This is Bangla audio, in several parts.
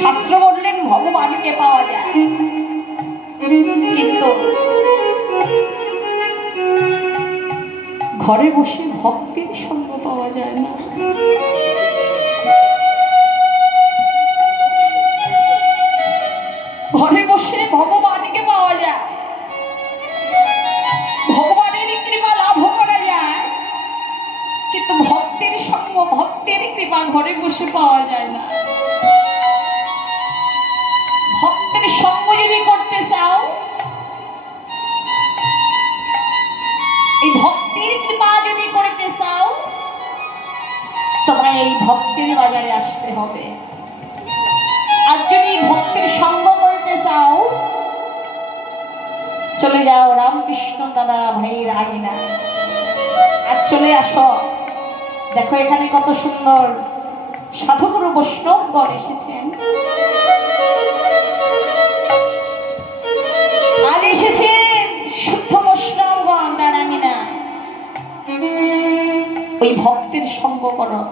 শাস্ত্র বললেন ভগবানকে পাওয়া যায়। কিন্তু ঘরে বসে ভক্তির সঙ্গ পাওয়া যায় না। এই ভক্তের বাজারে আসতে হবে। আর যদি ভক্তের সঙ্গ করতে চাও, চলে যাও রামকৃষ্ণ দাদা ভাই রাগিনা আর চলে আসো। দেখো এখানে কত সুন্দর সাধুগুরু বৈষ্ণবগণ এসেছেন। আজ এসেছেন শুদ্ধ বৈষ্ণবগণ দাঁড়ামিনা ওই ভক্তের সঙ্গ করো।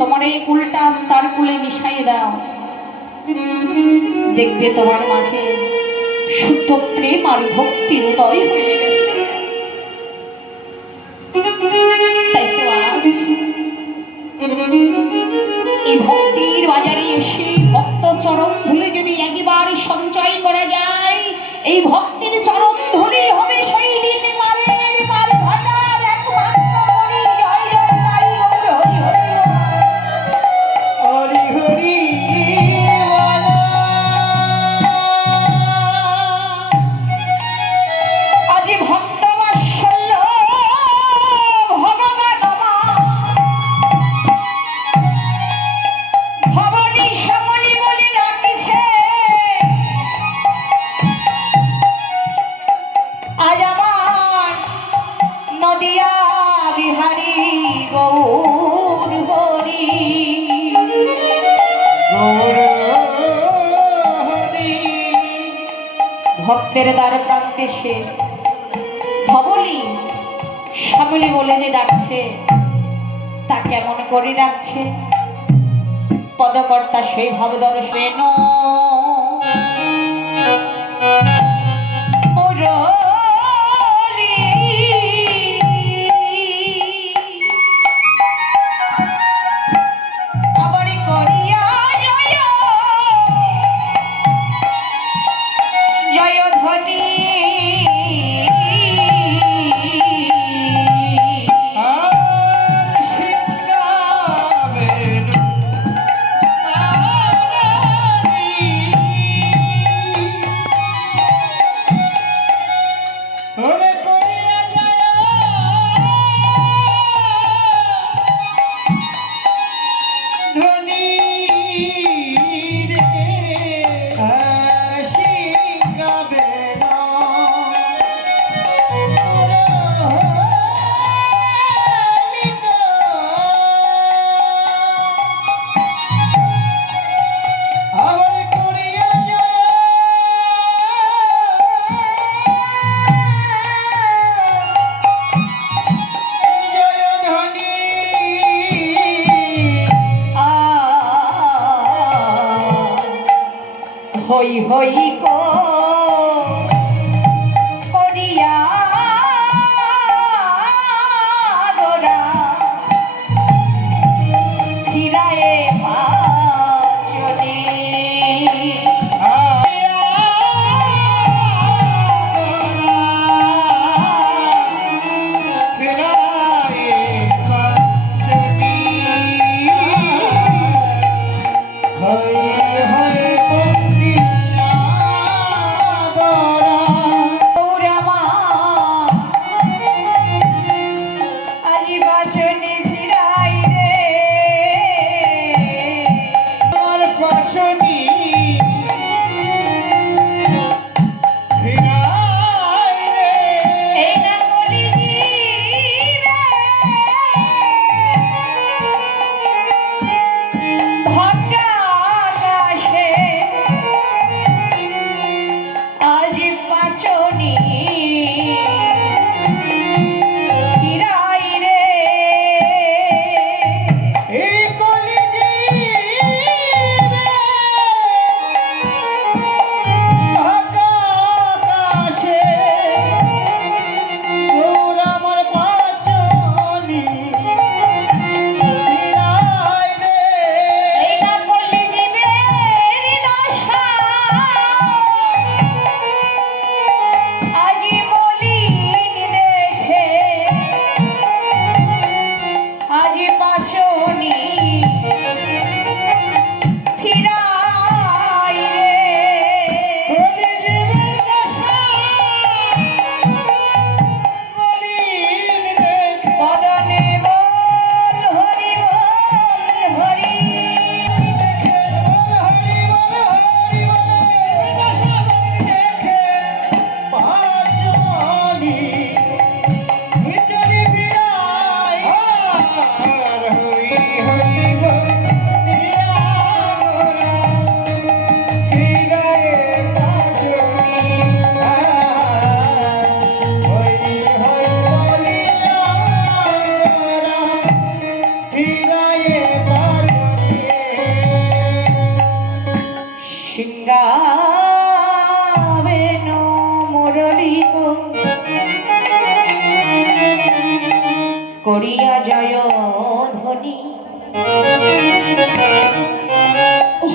তোমার এই কুলটা তার কুলে মিশাই দাও। দেখবে তোমার মাঝে শুদ্ধ প্রেম আর ভক্তি উদয় হয়ে গেছে। এই ভক্তির বাজারে এসে ভক্ত চরণ ধুলে যদি একবার সঞ্চয় করা যায়, এই ভক্তির চরণ ধুলে হবে ভক্তের দ্বারে প্রান্তে সে। ধবলি শ্যামলি বলে যে ডাকছে তা কেমন করে ডাকছে। পদকর্তা সেই ভাবদর সেন হই হই কো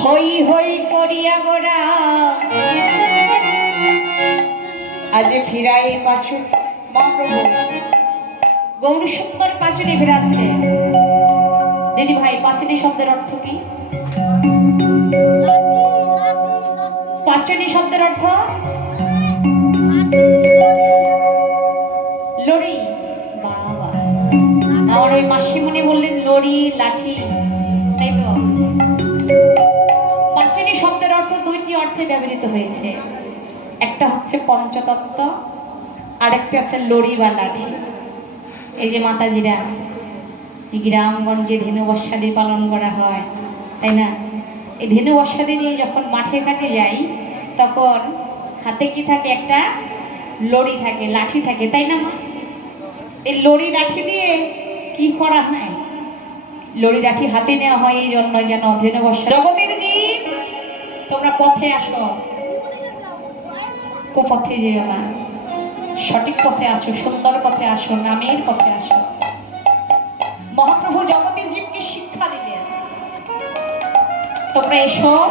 হই হই করিয়া গোরা। আজ ফিরাই মহাপ্রভু গৌর সুন্দর পাচুনি ফেরাচ্ছে। দিদি ভাই পাচুনি শব্দের অর্থ কি? পাচুনি শব্দের অর্থ? লড়ি। বাবা। আমার ওই মাসিমণি বললেন, লড়ি, লাঠি। অর্থে ব্যবহৃত হয়েছে। একটা হচ্ছে পঞ্চতত্ত্ব, আরেকটা হচ্ছে লড়ি বা লাঠি। এই যে মাতাজিরা গ্রামগঞ্জে ধেনু বর্ষাদি পালন করা হয়, তাই না? এই ধেনু বর্ষাদি নিয়ে যখন মাঠে ঘাটে যাই, তখন হাতে কি থাকে একটা? লড়ি থাকে, লাঠি থাকে, তাই না মা? এই লড়ি লাঠি দিয়ে কি করা হয়? লড়ি লাঠি হাতে নেওয়া হয়, এই জন্য যেন ধেনু বর্ষা জগতের জীব তোমরা পথে আসো। কো পথে যেও না। সঠিক পথে আসো, সুন্দর পথে আসো, নামের পথে আসো। মহাপ্রভু জগতের জীবকে শিক্ষা দিলেন। তোমরা এসো,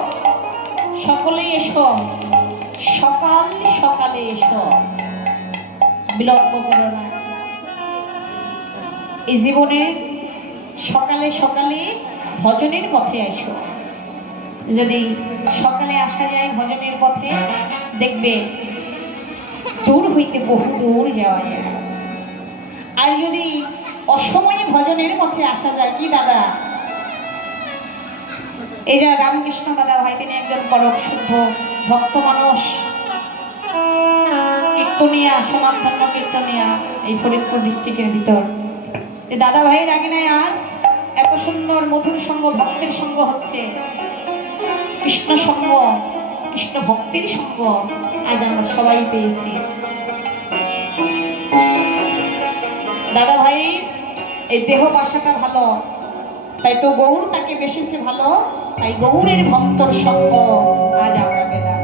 সকলে এসো, সকাল সকালে এসো। বিলম্ব করো না। এই জীবনে সকালে সকালে ভজনের পথে এসো। যদি সকালে আসা যায় ভজনের পথে, দেখবে দূর হইতে বহু দূর যাওয়া যায়। আর যদি অসময়ে ভজনের পথে আসা যায়, কি দাদা? এই যে রামকৃষ্ণ দাদা ভাই, তিনি একজন পরম শুদ্ধ ভক্ত মানুষ। কীর্তনিয়া সনাতন্য কীর্তনিয়া, এই ফরিদপুর ডিস্ট্রিক্টের ভিতর। দাদা ভাইয়ের আগে নাই আজ এত সুন্দর মধুর সঙ্গ, ভক্তের সঙ্গ হচ্ছে। কৃষ্ণ সঙ্গ কৃষ্ণ ভক্তির সঙ্গ আজ আমরা সবাই পেয়েছি। দাদা ভাই, এই দেহ বাসাটা ভালো। তাই তো গৌর তাকে বেসেছে ভালো, তাই গৌরের ভক্তর সঙ্গ আজ আমরা পেলাম।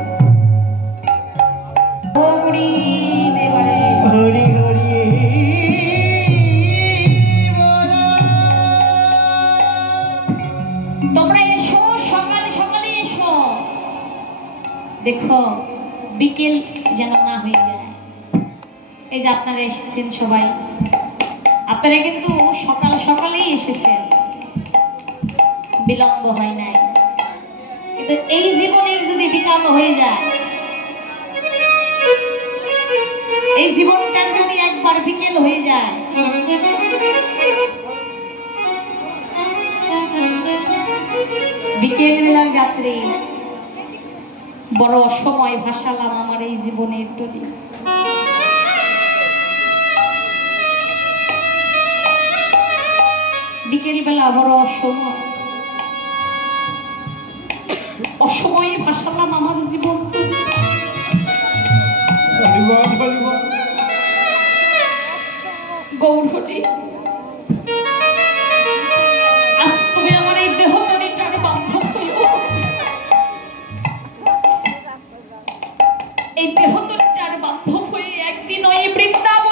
দেখো, বিকেল যেন না হয়ে যায়। এই যে আপনারা এসেছেন সবাই। আপনারা কিন্তু সকাল সকালেই এসেছেন। বিলম্ব হয় নাই। কিন্তু এই জীবনের যদি বিকাল হয়ে যায়, এই জীবনটার যদি একবার বিকেল হয়ে যায় বিকেল বেলার যাত্রী বড় অসময় ভাসালাম আমার এই জীবনের তরি বিকেল বেলা বড় অসময়। অসময়ে ভাসালাম আমার জীবন। তরি এই দেহ তরিটার বান্ধব হয়ে একদিন ওই বৃন্দাবনের